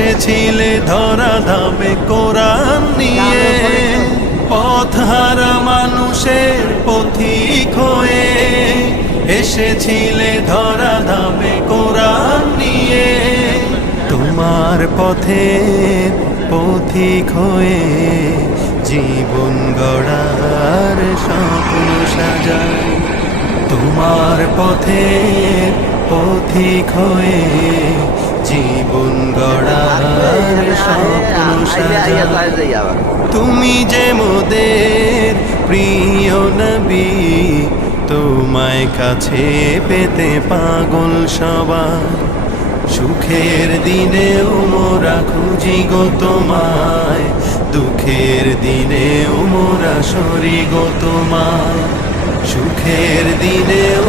এসেছিলে ধরা ধামে কোরআন নিয়ে, পথহারা মানুষের পথিক হয়ে এসেছিলে ধরা ধামে কোরআন নিয়ে। তোমার পথের পথিক হয়ে জীবন গড়ার স্বপ্ন সাজাই। তোমার পথের পথিক হয়ে জীবন গড়ার স্বপ্ন সাজাই। তুমি যে মোদের প্রিয় নবী, তোমায় কাছে পেতে পাগল সবাই। সুখের দিনেও মোরা খুঁজি গো তোমায়, দুঃখের দিনেও মোরা সরি গো তোমায়। সুখের দিনেও